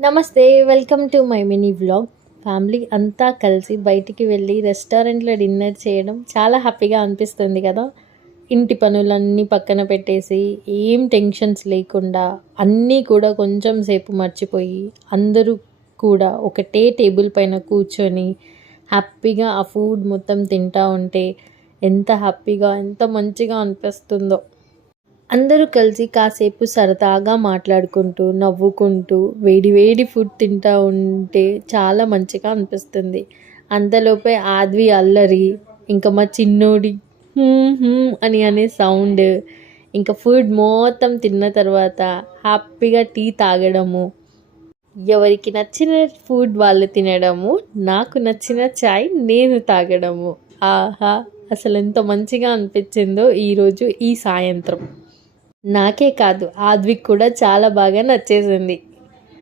నమస్తే. Welcome to my mini vlog. Family అంతా కలిసి బయటికి వెళ్ళి రెస్టారెంట్‌లో డిన్నర్ చేయడం చాలా హ్యాపీగా అనిపిస్తుంది కదా! ఇంటి పనులన్నీ పక్కన పెట్టేసి, ఏం టెన్షన్స్ లేకుండా అన్నీ కూడా కొంచెం సేపు మర్చిపోయి, అందరూ కూడా ఒకటే టేబుల్ పైన కూర్చొని హ్యాపీగా ఆ ఫుడ్ మొత్తం తింటా ఉంటే ఎంత హ్యాపీగా, ఎంత మంచిగా అనిపిస్తుందో. అందరూ కలిసి కాసేపు సరదాగా మాట్లాడుకుంటూ, నవ్వుకుంటూ, వేడి వేడి ఫుడ్ తింటా ఉంటే చాలా మంచిగా అనిపిస్తుంది. అంతలోపే ఆద్వి అల్లరి, ఇంకా మా చిన్నోడి హ్మ్ హ్మ్ అని అనే సౌండ్, ఇంకా ఫుడ్ మొత్తం తిన్న తర్వాత హ్యాపీగా టీ తాగడము, ఎవరికి నచ్చిన ఫుడ్ వాళ్ళు తినడము, నాకు నచ్చిన చాయ్ నేను తాగడము. ఆహా! అసలెంత మంచిగా అనిపించిందో ఈరోజు ఈ సాయంత్రం. నాకే కాదు ఆద్విక్ కూడా చాలా బాగా నచ్చేసింది.